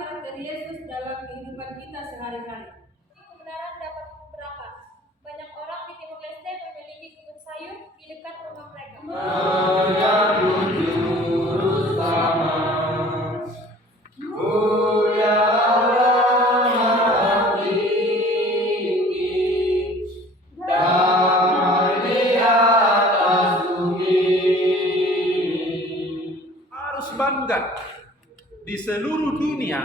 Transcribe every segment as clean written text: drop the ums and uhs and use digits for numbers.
karakter Yesus dalam kehidupan kita sehari-hari. Ini kebenaran dapat berapa? Banyak orang di Timur Leste memiliki kebun sayur di dekat rumah mereka. Menyambut juru selamat, mulia Allah Maha Tinggi, damai di atas bumi. Harus bangga di seluruh dunia.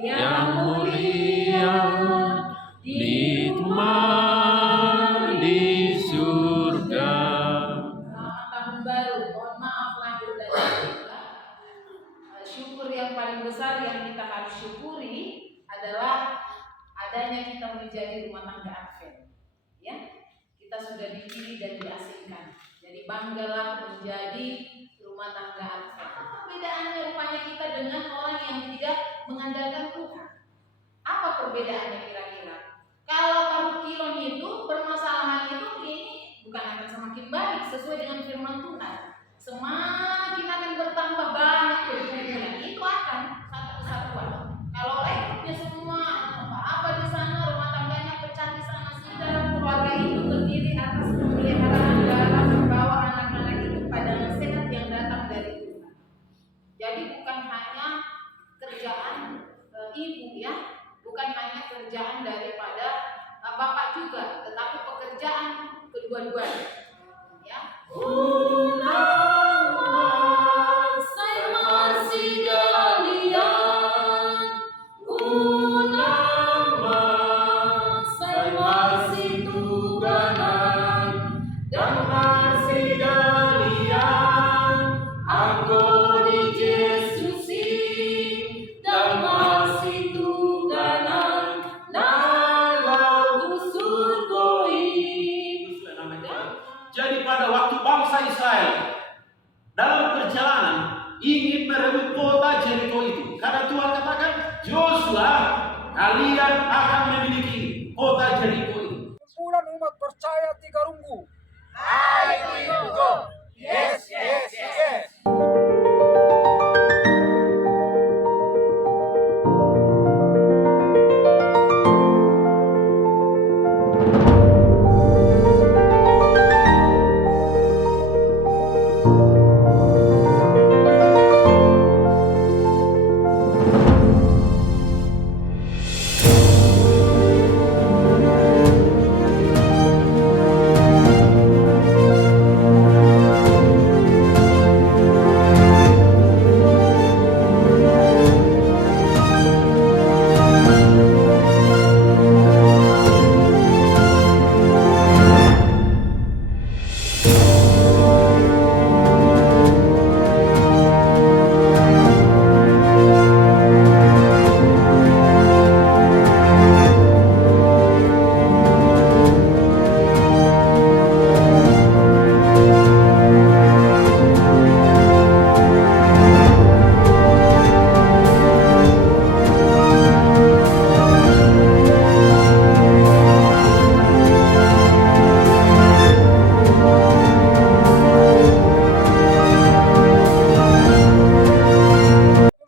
Yang mulia nikmat di surga. Selamat tahun baru, mohon maaf lahir dan batin. Syukur yang paling besar yang kita harus syukuri adalah adanya kita menjadi rumah tangga Advent. Ya, kita sudah dipilih dan diasingkan. Jadi banggalah menjadi rumah tangga Advent. Apa perbedaannya rupanya kita dengan orang yang tidak mengandalkan Tuhan? Apa perbedaannya kira-kira? Kalau paruh kilon itu permasalahan itu ini bukan akan semakin baik sesuai dengan firman Tuhan. Semakin akan bertambah banyak pergumulan. Itu akan satu kesatuan. Kalau lekuknya semua apa di sana, rumah tangganya pecah di sana, sehingga keluarga itu terdiri atas pemeliharaan dalam membawa anak-anak itu pada nasihat yang datang dari Tuhan. Jadi bukan hanya kerjaan ibu ya, bukan hanya kerjaan daripada bapak juga, tetapi pekerjaan kedua-duanya. Ya. Jadi pada waktu bangsa Israel dalam perjalanan ingin merebut kota Jeriko itu, karena Tuhan katakan, Yosua, kalian akan memiliki kota Jeriko itu. Kumpulan umat percaya tiga runggu. Ayo go. Yes, yes, yes.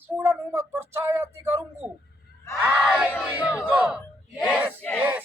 Kumpulan umat percaya tiga runggu. Ayo go. Yes, yes,